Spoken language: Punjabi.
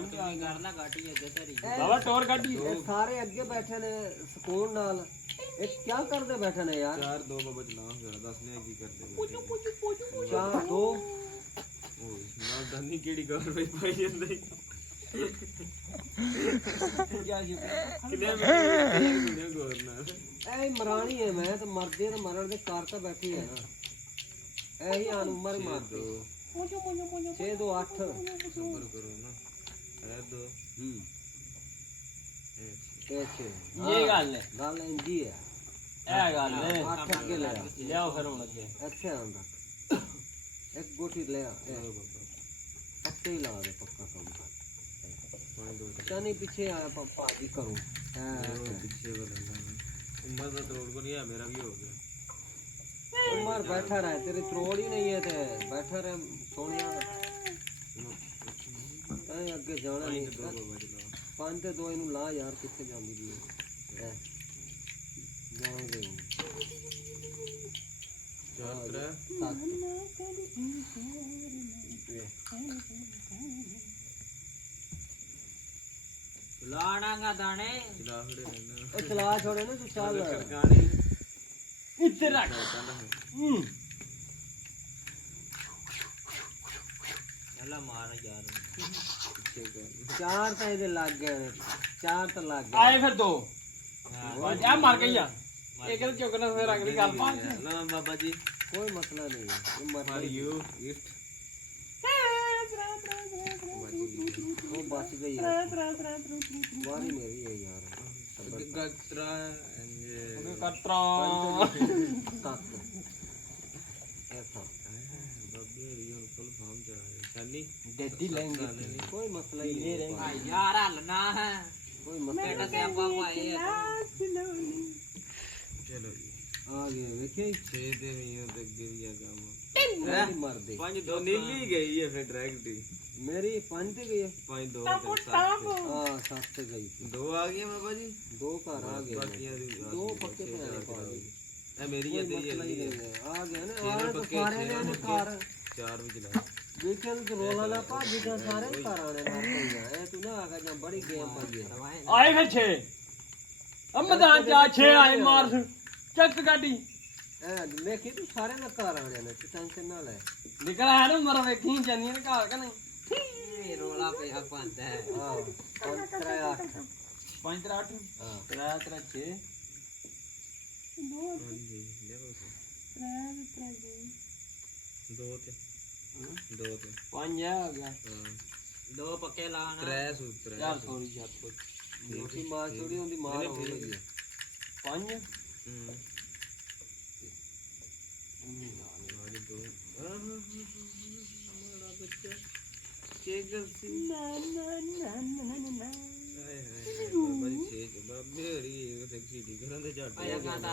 ਪੰਜ ਆ ਕਰਨਾ ਗਾਟੀ ਅੱਗੇ ਧਰੀ ਬਾਬਾ ਟੋਰ ਕੱਢੀ ਇਹ ਸਾਰੇ ਅੱਗੇ ਬੈਠੇ ਨੇ ਸਕੂਨ ਨਾਲ ਇਹ ਕੀ ਕਰਦੇ ਬੈਠੇ ਨੇ ਯਾਰ 4 2 ਬਾਬਾ ਚਲਾ ਫਿਰ ਦੱਸਨੇ ਕੀ ਕਰਦੇ ਚਾਰ ਦੋ ਓਏ ਨਾ ਦੰਨੀ ਕਿਹੜੀ ਕਾਰਵਾਈ ਪਾਈ ਜਾਂਦੇ ਕਿੰਨੇ ਮਿੰਟ ਗੌਰ ਨਾਲ ਇਹ ਮਰਾਣੀ ਹੈ ਮੈਂ ਤਾਂ ਮਰਦੇ ਤਾਂ ਮਰਨ ਦੇ ਕਾਰ ਤਾਂ ਬੈਠੀ ਹੈ ਨਾ ਇਹੀ ਆਨ ਉਮਰ ਮਾਰਦੇ 6 2 8 ਸਬਰ ਕਰੋ ਨਾ ਇਹ ਦੋ ਇਹ ਗੱਲ ਹੈ ਗੱਲ ਇੰਦੀ ਹੈ ਇਹ ਗੱਲ ਹੈ 8 ਅੱਗੇ ਲੈ ਆ। ਲਿਆਓ ਫਿਰ ਹੁਣ ਅੱਗੇ ਇੱਥੇ ਆਂਦਾ ਇੱਕ ਗੋਟੀ ਲੈ ਆ ਇਹ ਪੱਕੇ ਹੀ ਲਾ ਦੇ ਪੱਕਾ ਕੰਮ ਕਰ ਚਾਨੀ ਪਿੱਛੇ ਆਇਆ ਭਾਜੀ ਕਰੋ ਪਿੱਛੇ ਉਮਰ ਦਾ ਤਰੋੜ ਕੋ ਨਹੀਂ ਹੈ ਮੇਰਾ ਵੀ ਹੋ ਗਿਆ ਉਮਰ बैठा रहे तेरी त्रोड़ ही नहीं है ते बैठा रहे सोनिया अगे जाना नहीं 5 ते 2 इनू ला यार किथे जांदी दी है जाओगे 4 ਲਾਣਾਗਾ ਦਾਣੇ ਚਲਾ ਖੜੇ ਰਹਿਣਾ ओ चला छोड़े ना तू चल ਗਾਣੇ ਇੱਥੇ ਰੱਖ ਚੱਲਾ ਮਾਰ ਯਾਰ चार तो इधर लग गए 4 तो लग गए ਆਏ ਫਿਰ ਦੋ ਪੰਜ ਆ ਮਰ ਗਈ ਆ ਇਹ ਕਿਹੜਾ ਚੁੱਕਣਾ ਫਿਰ ਅਗਲੀ ਗੱਲ ਬਾਅਦ ਚ ਨਾ ਬਾਬਾ ਜੀ कोई मसला नहीं है ये मर ਫॉर गई ਯੂ ਗਿਫਟ वो बच गई है बारी मेरी है यार ਗਤਰਾ ਐਂਡ ਕਟਰਾ तक ऐसा ਬਾਬੇ ਇਹ ਫੁੱਲ ਫਾਰਮ ਚ ਆ ਰਹੇ ਚਾਨੀ ਡੈਡੀ ਲੈਂਗੇ कोई मसला ही नहीं है ਆ ਯਾਰ ਹਲਣਾ ਹੈ कोई मसला ਬੇਟਾ ਸਿਆਪਾ ਪਾਏ ਚਲੋ ਜੀ आ गए देखिए 6 ਦੇ ਮਹੀਨੇ ਤੱਕ ਅੱਗੇ ਵੀ ਆ ਕੰਮ मेरी मर दी 5 2 ਨੀਲੀ ਗਈ ਹੈ ਫਿਰ ਡਾਇਰੈਕਟ ਹੀ मेरी 5 ते गई है 5 2 7 हाँ 7 ते गई थी 2 ਆ ਗਈਆਂ ਬਾਬਾ ਜੀ 2 घर आ गए ਬਾਕੀਆਂ ਦੀ दो पक्के पे आने पा गई ਇਹ ਮੇਰੀ कोई ਹੈ तेरी मसला ही है नहीं है आ गए ना छे आ तो पक्के, सारे छे ने पक्के। घर 4 ਵੀ ਚਲਾ देखे तो रोला ना भाजी का सारे घर आने लग गए हैं तू ना आगा जा बड़ी गेम पाई है ਆਏ ਫਿਰ 6 ਅਮਦਾਨ ਜਾ 6 ਆਏ ਮਾਰ ਚੱਕ ਗਾਡੀ मैं की तू सारे ना घर आने ने तू टेंशन ना ले ਨਿਕਲ ਆਇਆ ਨਾ ਮਰ ਵੇਖੀ ਜਾਨੀ ਨੇ ਘਰ ਕਿ ਨਹੀਂ ਇਹ ਰੋਲਾ ਪਿਆ ਪੰਦਾ ਹੈ हां 5 3 8 5 3 8 हां 3 3 6 ਹਾਂਜੀ ਲਿਆਓ 2 ਤੇ 2 ਤੇ 5 ਆ ਗਿਆ ਹਾਂ ਦੋ ਪੱਕੇ ਲਾਣਾ 3 ਸੂਤਰ ਯਾਰ ਸੋਰੀ ਯਾਰ मोटी मार चोरी होंदी मार हो गई है 5 हमारी 2 हमारा बच्चा के गलती हाय हाय बाबा जी 6 बाबੇ हरी सेक्सी दी कਰਾਂ ਤੇ ਝੱਟ ਆਇਆ ਗਾਂਦਾ